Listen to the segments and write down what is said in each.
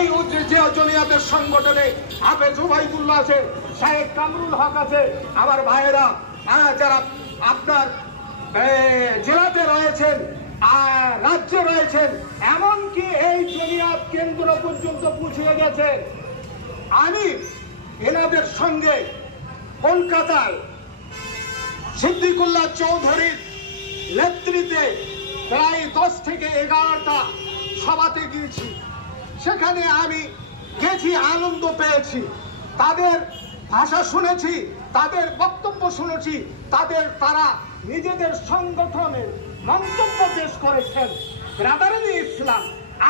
এই জমিয়াতের সংগঠনে হাফেজ ওবাইদুল্লাহ আছে, শাহেখ কামরুল হক আছে, আমার ভাইয়েরা যারা আপনার জেলাতে রয়েছেন, রাজ্যে রয়েছেন, এমনকি এই জমিয়াত কেন্দ্র পর্যন্ত পৌঁছে গেছেন। আমি এনাদের সঙ্গে কলকাতায় সিদ্দিকুল্লাহ চৌধুরীর নেতৃত্বে প্রায় 10 থেকে 11টা সভাতে গিয়েছি। সেখানে আমি গেছি, আনন্দ পেয়েছি, তাদের ভাষা শুনেছি, তাদের বক্তব্য শুনেছি, তারা নিজেদের সংগঠনের মন্তব্য পেশ করেছেন। ব্রাদারানি ইসলাম,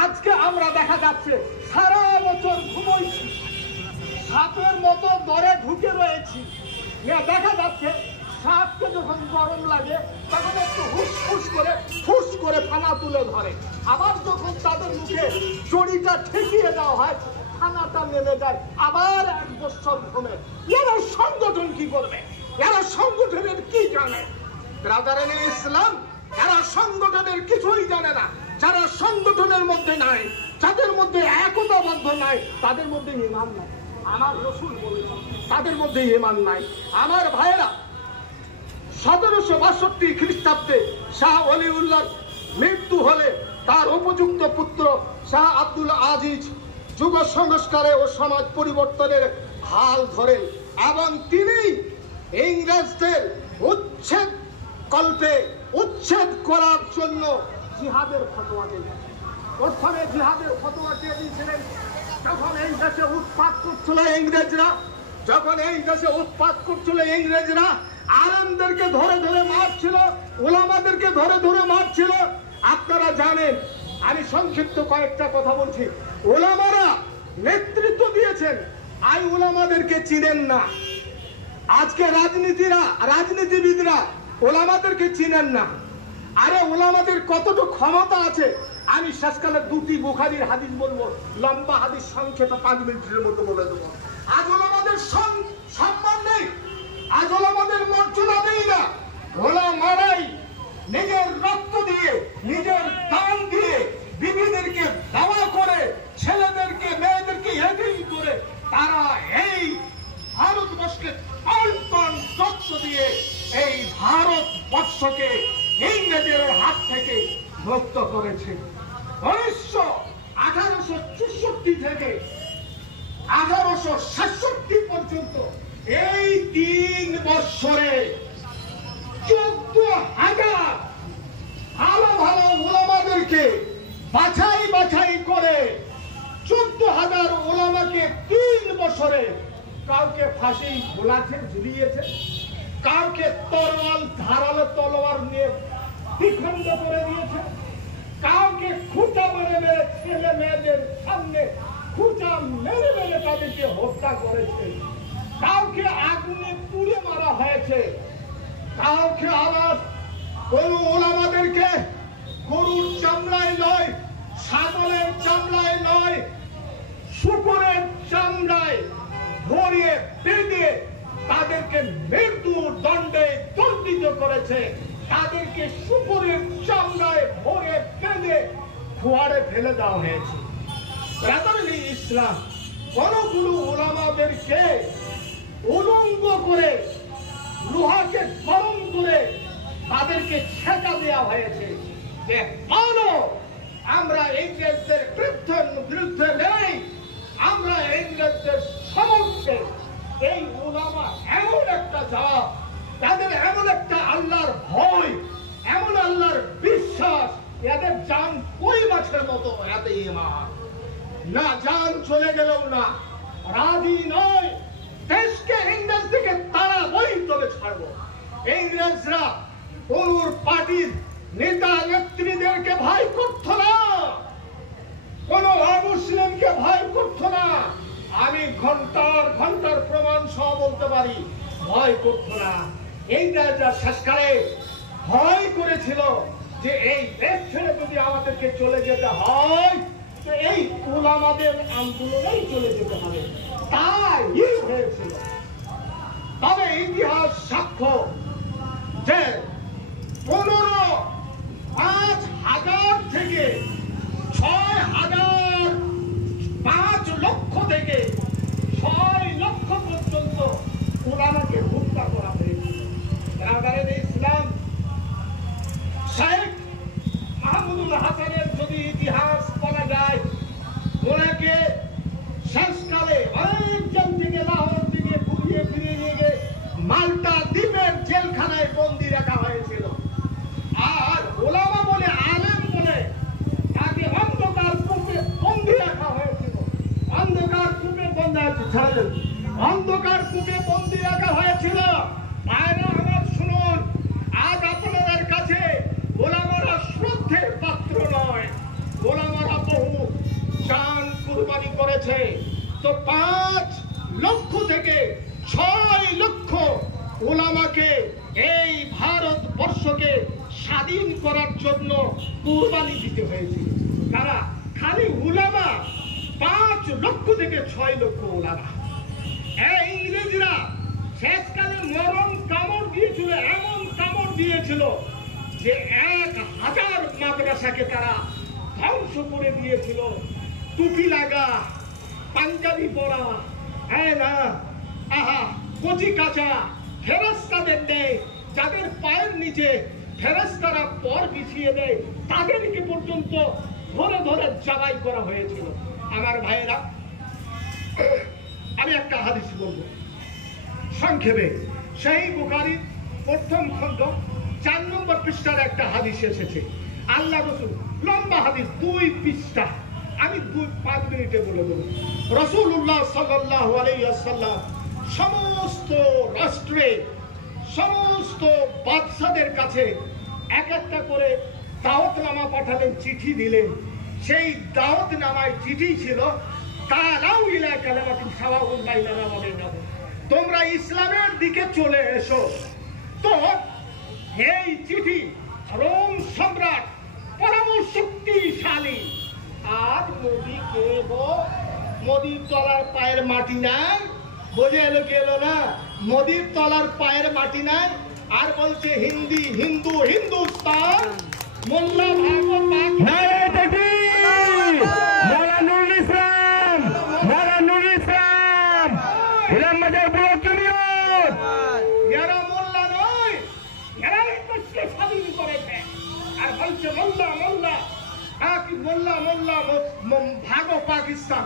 আজকে আমরা দেখা যাচ্ছে সারা বছর ঘুমোইছি, সাপের মতো দরে ঢুকে রয়েছি। দেখা যাচ্ছে সাপকে যখন গরম লাগে তখন একটু ফুস করে ফানা তুলে ধরে, আবার যখন তাদের মুখে চড়িটা ঠেকিয়ে দেওয়া হয় ফানাটা নেমে যায়, আবার 1 বছর ঘুমে। এরা সংগঠন কি করবে? এরা সংগঠনের কি জানে? ব্রাদারানি ইসলাম, এরা সংগঠনের কিছুই জানে না। যারা সংগঠনের মধ্যে নাই, যাদের মধ্যে একতাবদ্ধ নাই, তাদের মধ্যে ঈমান নাই। আমার রাসূল বলেছেন তাদের মধ্যে ঈমান নাই। আমার ভাইয়েরা, 1762 খ্রিস্টাব্দে শাহ ওলিউল্লাহর মৃত্যু হলে তার উপযুক্ত পুত্র শাহ আব্দুল আজিজ যুগ সংস্কারে ও সমাজ পরিবর্তনের হাল ধরেন এবং তিনি ইংরেজদের উচ্ছেদ করার জন্য জিহাদের ফতোয়া দিলেন। প্রথমে জিহাদের ফতোয়া দিয়ে দিয়েছিলেন যখন এই দেশে উৎপাত করছিল ইংরেজরা আলেমদেরকে ধরে ধরে মারছিল, ওলামাদেরকে ধরে ধরে মারছিল। আপনারা জানেন, আমি সংক্ষিপ্ত কয়েকটা কথা বলছি। ওলামারা নেতৃত্ব দিয়েছেন, আই ওলামাদেরকে চিনেন না। আজকে রাজনীতিবিদরা ওলামাদেরকে চিনেন না। আরে ওলামাদের কতটুকু ক্ষমতা আছে, আমি শেষকালে 2টি বুখারীর হাদিস বলবো, লম্বা হাদিস সংক্ষেপে 5 মিনিটের মধ্যে বলে দেবো। আজ ওলামাদের সম্মান নেই, আজ ওলামাদের মর্যাদা দেই না। ওলামারাই নিজের রক্ত দিয়ে, নিজের দান দিয়ে, বিবিদেরকে দাওয়া করে, ছেলেদেরকে মেয়েদেরকে এগিয়ে করে তারা এই ভারতবর্ষকে টন রক্ত দিয়ে এই ভারতবর্ষকে ইংরেজের হাত থেকে মুক্ত করেছে। 1864 থেকে 1866 পর্যন্ত এই 3 বছরে 14,000 ভালো ভালো ওলামাদেরকে বাছাই করে 14,000 ওলামাকে 3 বছরে কাউকে ফাঁসি ঝুলাতে ঝুলিয়েছে, কাউকে ধারালো তলোয়ার নিয়ে দ্বিখণ্ড করে দিয়েছে, কাউকে খুঁটা মেরে ছেলে মেয়েদের সামনে খুঁটা মেরে তাদেরকে হত্যা করেছে, কাউকে আগুনে পুড়ে মারা হয়েছে, কাউকে আবার কোন ওলামাদেরকে গরুর চামড়ায় নয়, ছাগলের চামড়ায় নয়, শুকরের চামড়ায় ভরিয়ে বেঁধে তাদেরকে মৃত্যুর দণ্ডে দণ্ডিত করেছে, তাদেরকে শুকরের চামড়ায় ভরে বেঁধে খোয়ারে ফেলে দেওয়া হয়েছে। ব্রাদারানি ইসলাম, কোনগুলো ওলামাদেরকে উলঙ্গ করে, লোহাকে গরম করে তাদেরকে ছেঁকা দেওয়া হয়েছে যে মানো আমরা ইংরেজদের বিরুদ্ধে নেই, আমরা ইংরেজদের সমর্থে। এই ওলামা এমন একটা জাত, তাদের এমন একটা আল্লাহর ভয়, এমন আল্লাহর বিশ্বাস, এদের জান কই মাছের মতো, এত ঈমান না, জান চলে গেলেও না রাজি নয়। দেশকে ইংরেজ থেকে তারা বই তবে ছাড়বো। ইংরেজরা কোন পার্টির নেতা নেত্রীদেরকে ভয় করত না, কোন অমুসলিমকে ভয় করত না। আমি ঘন্টার প্রমাণ সহ বলতে পারি, ভয় করত না। ইংরেজরা শেষকালে ভয় করেছিল যে এই দেশ ছেড়ে যদি আমাদেরকে চলে যেতে হয় তো এই ওলামাদের আন্দোলনেই চলে যেতে হবে, তাই হয়েছিল। তবে ইতিহাস সাক্ষ্য যে 5,000 থেকে 6,000 অন্ধকার কূপে বন্দি রাখা হয়েছিল। ভাইরা আমার শুনুন, আজ আপনাদের কাছে গোলামারা শ্রদ্ধের পাত্র নয়, গোলামারা বহু জান কুরবানি করেছে। তো 5 লক্ষ থেকে 6 লক্ষ ওলামাকে এই ভারতবর্ষকে স্বাধীন করার জন্য কুরবানি দিতে হয়েছিল। তারা খালি উলামা 5 লক্ষ থেকে 6 লক্ষ ওলামা। এই ইংরেজরা শেষকালে মরণ কামড় দিয়েছিল, এমন কামড় দিয়েছিল যে 1000 মাদ্রাসাকে তারা ধ্বংস করে দিয়েছিল। টুপি লাগা, পাঞ্জাবি পরা, হ্যাঁ না, আহা, কচি কাঁচা ফেরেশতাদের দেয়, যাদের পায়ের নিচে ফেরেশতারা পর বিছিয়ে দেয়, তাদেরকে পর্যন্ত ধরে ধরে জবাই করা হয়েছিল। আমার ভাইয়েরা, আমি একটা হাদিস বলবো সংক্ষেপে। সেই বুখারী 1ম খণ্ড 4 নম্বর পৃষ্ঠার একটা হাদিস এসেছে। আল্লাহ রাসূল, লম্বা হাদিস 2 পৃষ্ঠা, আমি 5 মিনিটে বলে দেব। রাসূলুল্লাহ সাল্লাল্লাহু আলাইহি ওয়াসাল্লাম সমস্ত রাষ্ট্রে সমস্ত বাদশাদের কাছে এক একটা করে দাওয়াতনামা পাঠালেন, চিঠি দিলেন। সেই দাওয়াতনামায় চিঠি ছিল, তাআলাউ ইলা কালিমাতিন সাওয়াউন বাইনানা ওয়া বাইনাকুম, তোমরা ইসলামের দিকে চলে এসো। তো এই চিঠি রোম সম্রাট পরম শক্তিশালী। আজ মোদি কে গো, মোদির তলার পায়ের মাটি নাই, বোঝে এলো কি এলো না, মোদির তলার পায়ের মাটি নাই। আর বলছে হিন্দি, হিন্দু, হিন্দুস্তান, মোল্লা ভাগবত এরা মোল্লা নয়, এরাই দেশকে স্বাধীন করেছে। আর বলছে মোল্লা মোল্লা, মোল্লা মোল্লা ভাগো পাকিস্তান।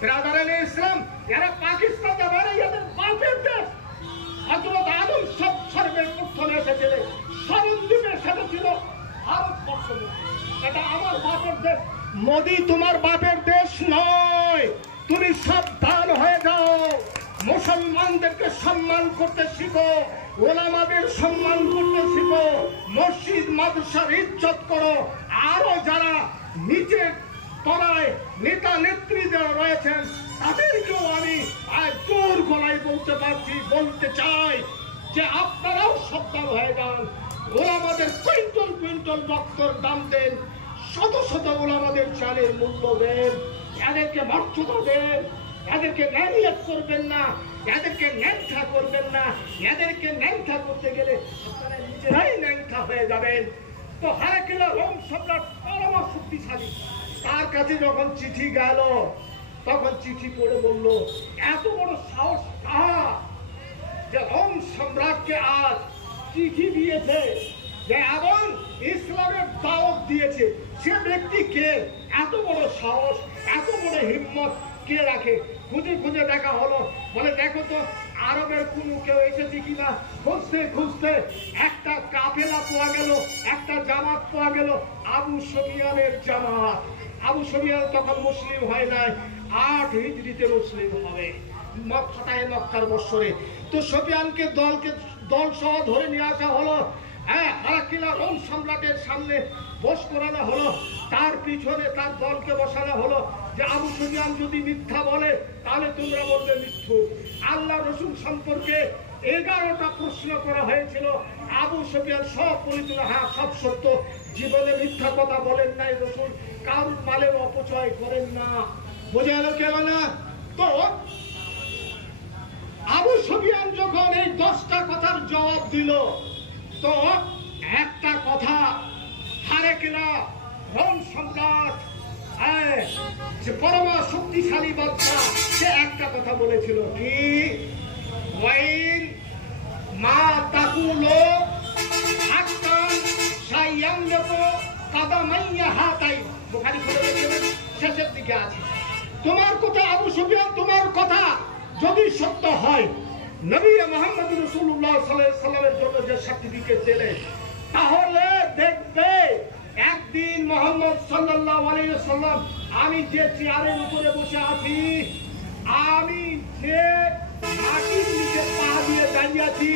ব্রাদারানে ইসলাম, এরা পাকিস্তান যাবে না, এদের বাপের দেশ। হযরত আদম সর্বের প্রথমে এসেছিল, সরণদ্বীপে এসেছিল ভারতবর্ষ। এটা আমার বাপের দেশ। মোদি তোমার বাপের দেশ নয়, তুমি সাবধান হয়ে যাও। মুসলমানদেরকে সম্মান করতে শিখো, ওলামাদের সম্মান করতে শিখো, মসজিদ মাদ্রাসার ইজ্জত করো। আরো যারা নিচে তলায় নেতা নেত্রী যারা রয়েছেন, তাদেরকেও আমি জোর গলায় বলতে চাই যে আপনারাও সাবধান হয়ে যান। ওলামাদের কুইন্টল কুইন্টল রক্তর দাম দেন, শত শত ওলামাদের চালের মূল্য দেন, এদেরকে মর্যাদা দেন, এদেরকে ন্যায়িয়াত করবেন না, এদেরকে ন্যাংঠা করবেন না। এদেরকে ন্যাংঠা করতে গেলে আপনারা নিজেরাই ন্যাংঠা হয়ে যাবেন। তো হারাকিলা রোম সম্রাট পরম শক্তিশালী, তার কাছে যখন চিঠি গেল, তখন চিঠি পড়ে বলল, এত বড় সাহস কার যে রোম সম্রাটকে আজ চিঠি দিয়েছে, যে এবং ইসলামের দাওয়াত দিয়েছে, সে ব্যক্তি কে? এত বড় সাহস, এত বড় হিম্মত কে রাখে? খুঁজে খুঁজে দেখা হলো, বলে দেখো তো আরবের কোনো কেউ এসেছে কিনা। খুঁজতে খুঁজতে একটা কাফেলা পাওয়া গেল, একটা জামাত পাওয়া গেল, আবু সুফিয়ানের জামাত। আবু সুফিয়ান তখন মুসলিম হয় নাই, 8 হিজরিতে মুসলিম হবে, ফাতায়ে মক্কার বছরে। তো সুফিয়ানকে দল সহ ধরে নিয়ে আসা হলো, হ্যাঁ, হারাকিলা রোম সম্রাটের সামনে বস করানো হলো। তার পিছনে তার দলকে বসানো হলো যে আবু সুফিয়ান যদি মিথ্যা বলে তাহলে তোমরা বলবে মিথ্যু। আল্লাহ রসুল সম্পর্কে 11টা প্রশ্ন করা হয়েছিল। আবু সুফিয়ান সব বলেছিল, হ্যাঁ সব সত্য, জীবনে মিথ্যা কথা বলেন নাই রসুল, কারুর মালের অপচয় করেন না। বোঝা গেল কেন না? তো আবু সুফিয়ান যখন এই 10টা কথার জবাব দিল, তো একটা কথা হারাকিলা রোম সম্রাট, সে পরম শক্তিশালী বাদশা, সে একটা কথা বলেছিল, কি ওয়াইন মা তাকুলো হাক্কান সাইয়ামগো কাদামাইয়া হাতাই। বুখারী খুলে দেখবেন, শেষের দিকে আছে। তোমার কথা আবু সুফিয়ান, তোমার কথা যদি সত্য হয়, নবী মুহাম্মদ রাসূলুল্লাহ সাল্লাল্লাহু আলাইহি ওয়াসাল্লামের জন্য যে সার্টিফিকেট দিলে, তাহলে দেখবে একদিন মুহাম্মদ সাল্লাল্লাহু আলাইহি ওয়াসাল্লাম আমি যে চেয়ারের উপরে বসে আছি, আমি যে মাটির নিচে পা দিয়ে দাঁড়িয়ে আছি,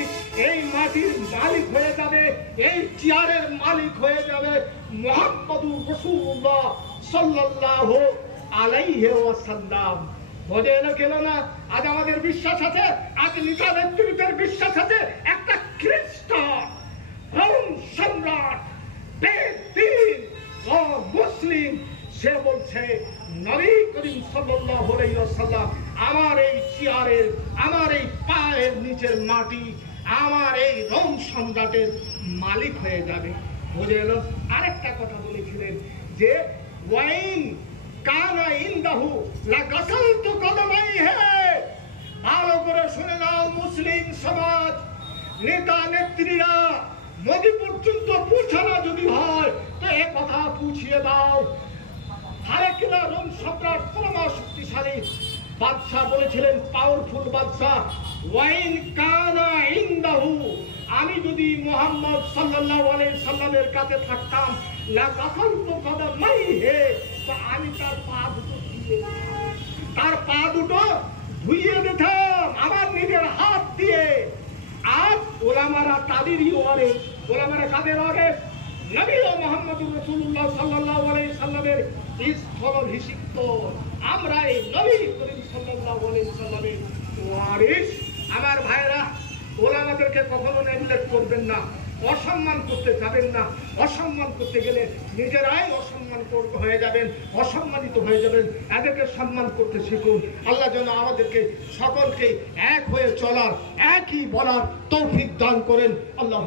এই মাটির মালিক হয়ে যাবে, এই চেয়ারের মালিক হয়ে যাবে মুহাম্মদুর রাসূলুল্লাহ সাল্লাল্লাহু আলাইহি ওয়াসাল্লাম। বোঝা গেল না? আজ আমাদের বিশ্বাস আছে, আজ নেতা নেতৃত্বের বিশ্বাস আছে, একটা খ্রিস্টান রোম সম্রাট বেদিন ও মুসলিম, সে বলছে নবী করিম সাল্লাল্লাহু আলাইহি ওয়াসাল্লাম আমার এই চেয়ারের, আমার এই পায়ের নিচের মাটি, আমার এই রোম সম্রাটের মালিক হয়ে যাবে। বুঝে এলো? আরেকটা কথা বলেছিলেন যে ওয়াইন কানা ইনদাহু লাগাসালতু কদমাইহি। ভালো করে শুনে নাও মুসলিম সমাজ, নেতা নেত্রীরা, নদী পর্যন্ত পৌঁছানো যদি হয় তো এ কথা পুছিয়ে দাও। হারেকিলা রোম সম্রাট পরমা শক্তিশালী বাদশাহ বলেছিলেন, পাওয়ারফুল বাদশাহ, ওয়াইন কানা ইনদাহু, আমি যদি মুহাম্মদ সাল্লাল্লাহু আলাইহি সাল্লামের কাছে থাকতাম, লাগাসালতু কদমাইহি, তো আমি তার পা দুটো ধুইয়ে দিতাম আমার নিজের হাত দিয়ে। আর ওলামারা তাদেরই ওয়ারিস। ওলামারা কাদের ওয়ারিস? নবী ও মুহাম্মদুর রাসূলুল্লাহ সাল্লাল্লাহু আলাইহি সাল্লামের স্থলাভিষিক্ত। আমরা এই নবী করিম সাল্লাল্লাহু আলাইহি সাল্লামের ওয়ারিস। আমার ভাইরা, ওলামাদেরকে কখনো নেগলেক্ট করবেন না, অসম্মান করতে যাবেন না। অসম্মান করতে গেলে নিজেরাই অসম্মান হয়ে যাবেন, অসম্মানিত হয়ে যাবেন। এদেরকে সম্মান করতে শিখুন। আল্লাহ যেন আমাদেরকে সকলকে এক হয়ে চলার, একই বলার তৌফিক দান করেন। আল্লাহ